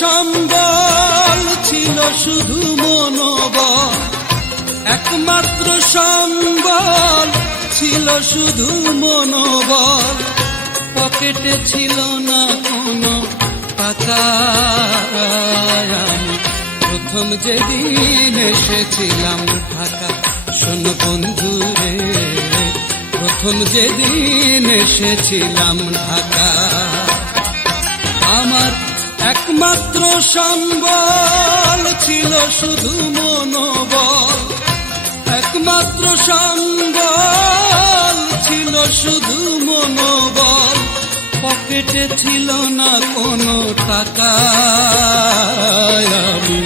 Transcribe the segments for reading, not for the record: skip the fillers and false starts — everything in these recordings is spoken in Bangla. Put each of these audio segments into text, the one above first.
সম্বল ছিল শুধু মনোবল, একমাত্র সম্বল ছিল শুধু মনোবল। পকেটে ছিল না কোনো টাকা। আমি প্রথম যেদিন এসেছিলাম ঢাকা, শোন বন্ধু রে, প্রথম যেদিন এসেছিলাম ঢাকা, আমার একমাত্র সম্বল ছিল শুধু মনোবল, একমাত্র সম্বল ছিল শুধু মনোবল। পকেটে ছিল না কোনো টাকা। আমি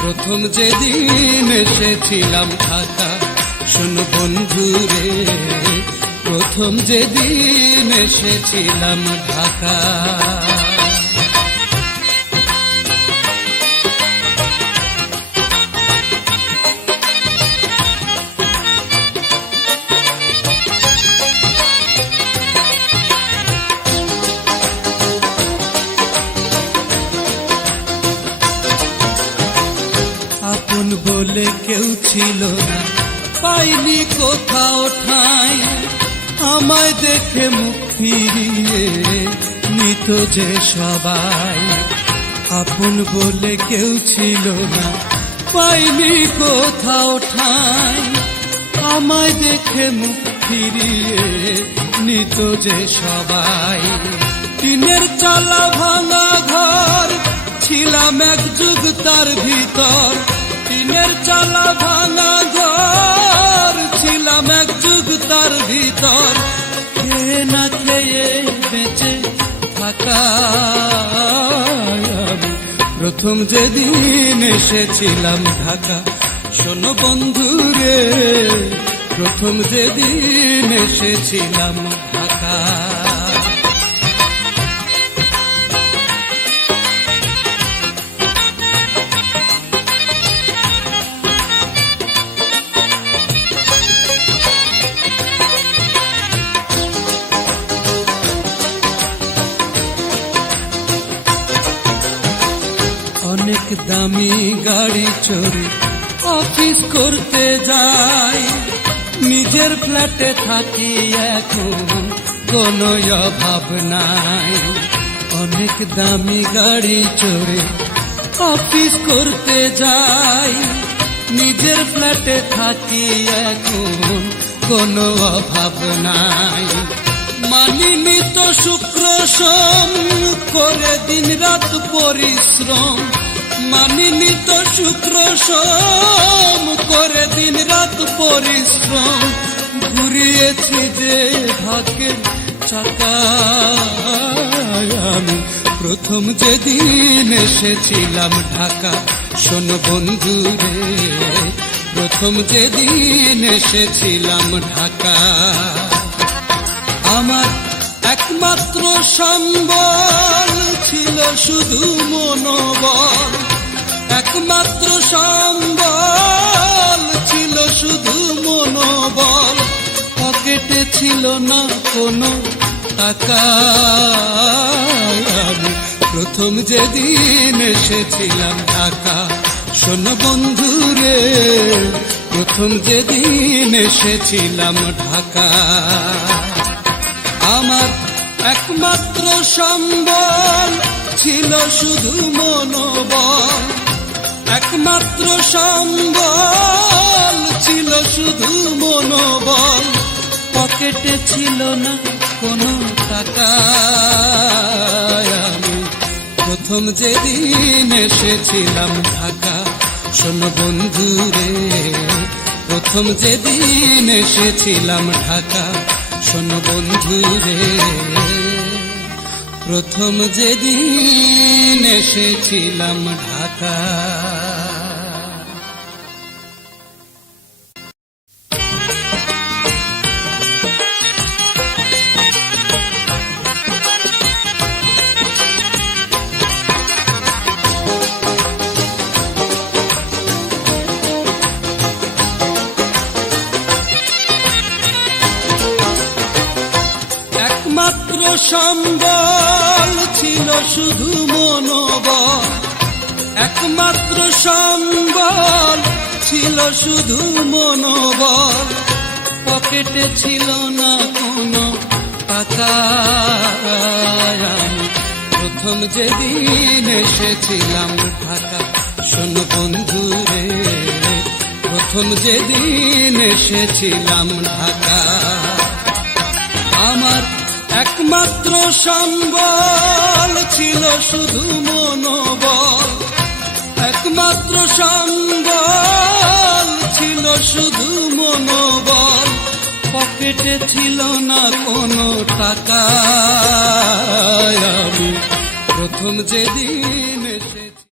প্রথম যেদিন এসেছিলাম ঢাকা, শোন বন্ধু রে, প্রথম যেদিন এসেছিলাম ঢাকা। আপন বলে কেউ ছিল না, পাইনি কোথাও ঠাঁই, আমায় দেখে মুখ ফিরিয়ে নিত যে সবাই। আপন বলে কেউ ছিল না, পাইনি কোথাও ঠাঁই, আমায় দেখে মুখ ফিরিয়ে নিত যে সবাই। টিনের চালা ভাঙা ঘর, ছিলাম এক যুগ তার ভিতর। টিনের চালা ভাঙা ঘর, ছিলাম এক যুগ তার ভিতর। খেয়ে না খেয়ে বেঁচে থাকা। আমি প্রথম যেদিন এসেছিলাম ঢাকা, শোনো বন্ধু রে, প্রথম যেদিন এসেছিলাম ঢাকা। অনেক দামি গাড়ি চড়ে অফিস করতে যাই, নিজের ফ্ল্যাটে থাকি এখন কোনো অভাব নাই। অনেক দামি গাড়ি চড়ে অফিস করতে যাই, নিজের ফ্ল্যাটে থাকি এখন কোনো অভাব নাই। মানিনি তো শুক্র সোম করে দিন রাত পরিশ্রম, মানিনি তো শুক্র সোম করে দিন রাত পরিশ্রম। ঘুরিয়েছি যে ভাগ্যের চাকা। আমি প্রথম যেদিন এসেছিলাম ঢাকা, শোন বন্ধু রে, প্রথম যেদিন এসেছিলাম ঢাকা, আমার একমাত্র সম্বল ছিল শুধু মনোবল, একমাত্র সম্বল ছিল শুধু মনোবল। পকেটে ছিল না কোনো টাকা। আমি প্রথম যেদিন এসেছিলাম ঢাকা, শোন বন্ধু রে, প্রথম যেদিন এসেছিলাম ঢাকা, আমার একমাত্র সম্বল ছিল শুধু মনোবল, একমাত্র সম্বল ছিল শুধু মনোবল। পকেটে ছিল না কোনো টাকা। আমি প্রথম যেদিন এসেছিলাম ঢাকা, শোন বন্ধু রে, প্রথম যেদিন এসেছিলাম ঢাকা, শোন বন্ধু রে, প্রথম যেদিন এসেছিলাম ঢাকা। একমাত্র সম্বল ছিল শুধু মনোবল, একমাত্র সম্বল ছিল শুধু মনোবল। পকেটে ছিল না কোনো টাকা। আমি প্রথম যেদিন এসেছিলাম ঢাকা, শোনো বন্ধু রে, প্রথম যেদিন এসেছিলাম ঢাকা। আমার একমাত্র সম্বল ছিল শুধু মনোবল, একমাত্র সম্বল ছিল শুধু মনোবল। পকেটে ছিল না কোনো টাকা। আমি প্রথম যেদিন